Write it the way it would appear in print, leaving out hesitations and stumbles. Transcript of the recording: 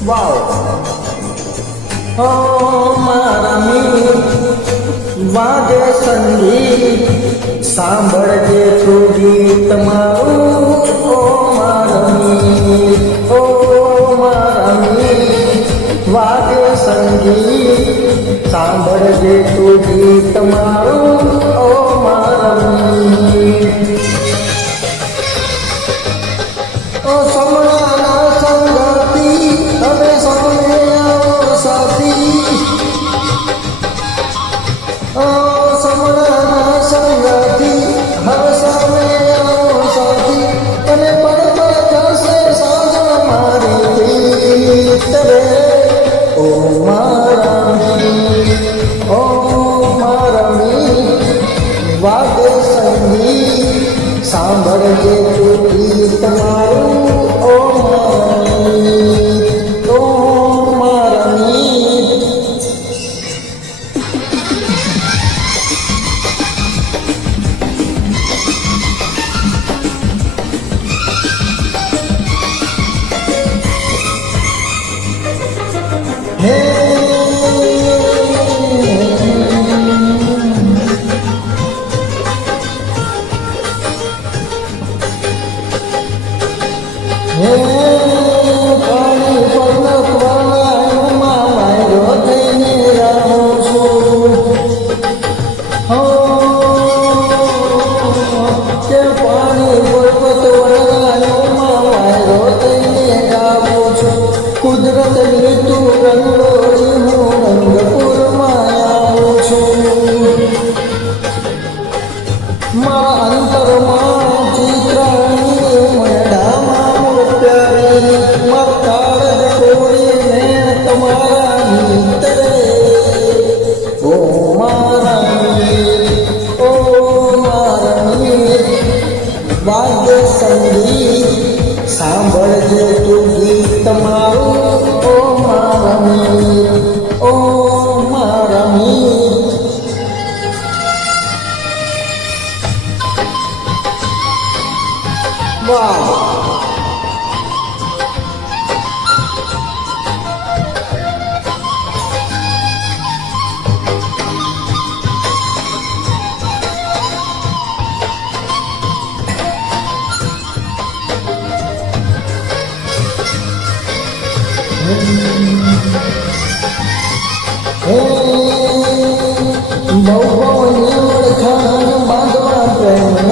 વાવ હો મારા મીત વાગે સંગીત સાંભળજે તું ગીત મારું ઓ મારા મીત ઓ મારા મીત વાગે સંગીત સાંભળજે તું ગીત મારું ઓ મારા મીત ઓ સમણાના સંગાતી હવે સામે આવો સાથી ઓ સમણાના સંગાતી હવે સામે આવો સાથી અને પડ થશે સાજા મારી રે ઓ મારા મીત વાગે સંગીત સાંભળજે તું ગીત મારું ઓ મારા મીત હે પાણી પર્વતવાળામાં માર્યો થઈને રહું છું હો કે પાણી પર્વતવાળામાં માર્યો થઈને ગાઉં છું કુદરતની તું રંગોળી હું રંગપુરમાં આવું છું મારા અંતરમાં ચિત્રાણી મડામાં મૂર્ત્યારી મરકાળ કોઈને તમારા મિત્રે ઓ મારા મીત વાદ્ય સંગીત સાંભળજે તું ગીત મારું ઓ મારા મીત વાહ બહુ ઓળખાણ બાંધવા પ્રેમ